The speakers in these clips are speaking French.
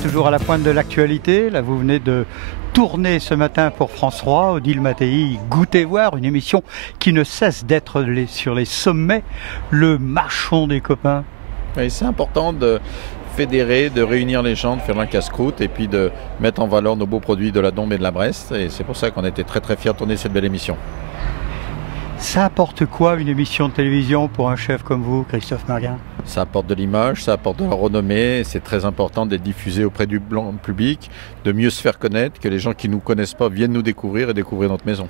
toujours à la pointe de l'actualité. Là, vous venez de tourner ce matin pour France 3, Odile Mattei, Goûtez voir, une émission qui ne cesse d'être sur les sommets, le marchand des copains. Oui, c'est important de fédérer, de réunir les gens, de faire un casse-croûte et puis de mettre en valeur nos beaux produits de la Dombes et de la Bresse. Et c'est pour ça qu'on était très fiers de tourner cette belle émission. Ça apporte quoi une émission de télévision pour un chef comme vous, Christophe Marguin? Ça apporte de l'image, ça apporte de la renommée. C'est très important d'être diffusé auprès du public, de mieux se faire connaître, que les gens qui ne nous connaissent pas viennent nous découvrir et découvrir notre maison.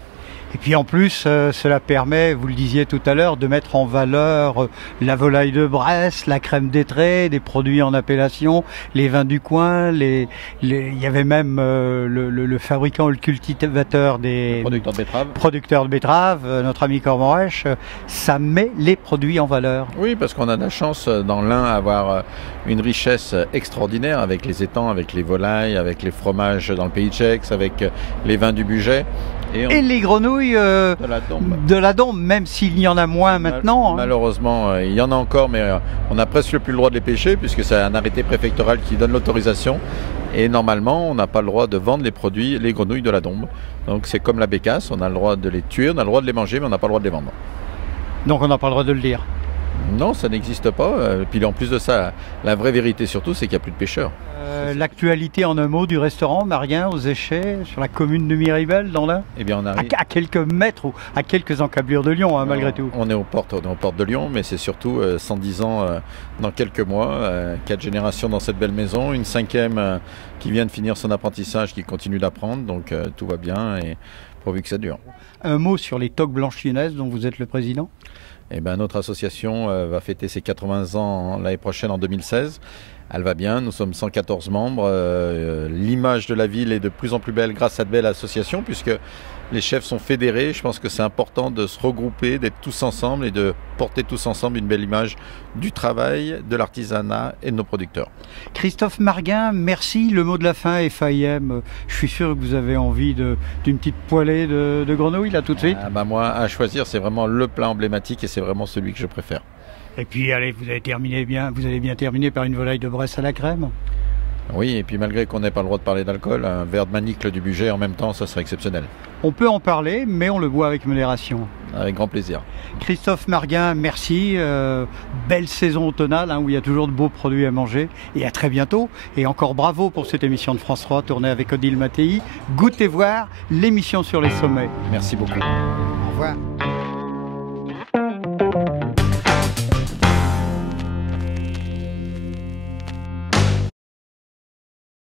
Et puis en plus, cela permet, vous le disiez tout à l'heure, de mettre en valeur la volaille de Bresse, la crème d'étré, des produits en appellation, les vins du coin, il y avait même le fabricant, le cultivateur des producteurs de betteraves, notre ami Cormorèche. Ça met les produits en valeur. Oui, parce qu'on a de la chance dans l'Ain à avoir une richesse extraordinaire avec les étangs, avec les volailles, avec les fromages dans le pays de Gex, avec les vins du Bugey. Et les grenouilles de la Dombe, même s'il y en a moins maintenant. Malheureusement, il y en a encore, mais on n'a presque plus le droit de les pêcher puisque c'est un arrêté préfectoral qui donne l'autorisation. Et normalement, on n'a pas le droit de vendre les grenouilles de la Dombe. Donc c'est comme la bécasse, on a le droit de les tuer, on a le droit de les manger, mais on n'a pas le droit de les vendre. Donc on n'a pas le droit de le dire? Non, ça n'existe pas. Puis en plus de ça, la vraie vérité surtout, c'est qu'il n'y a plus de pêcheurs. L'actualité en un mot du restaurant Marguin aux Échets, sur la commune de Miribel, dans l'Ain. Eh bien, on arrive à quelques mètres ou à quelques encablures de Lyon, malgré tout. On est aux portes de Lyon, mais c'est surtout 110 ans dans quelques mois, 4 générations dans cette belle maison, une 5e qui vient de finir son apprentissage, qui continue d'apprendre, donc tout va bien et pourvu que ça dure. Un mot sur les toques blanches lyonnaises dont vous êtes le président? Eh bien, notre association va fêter ses 80 ans l'année prochaine, en 2016. Elle va bien, nous sommes 114 membres. L'image de la ville est de plus en plus belle grâce à cette belle association, puisque les chefs sont fédérés. Je pense que c'est important de se regrouper, d'être tous ensemble et de porter tous ensemble une belle image du travail, de l'artisanat et de nos producteurs. Christophe Marguin, merci. Le mot de la fin, FAIM. Je suis sûr que vous avez envie d'une petite poêlée de grenouilles là tout de suite. Moi, à choisir, c'est vraiment le plat emblématique et c'est vraiment celui que je préfère. Et puis allez, vous allez bien terminer par une volaille de Bresse à la crème. Oui, et puis malgré qu'on n'ait pas le droit de parler d'alcool, un verre de Manicle du Bugey en même temps, ça serait exceptionnel. On peut en parler, mais on le boit avec modération. Avec grand plaisir. Christophe Marguin, merci. Belle saison automnale, où il y a toujours de beaux produits à manger. Et à très bientôt. Et encore bravo pour cette émission de France 3, tournée avec Odile Mattei. Goûtez voir l'émission sur les sommets. Merci beaucoup. Au revoir.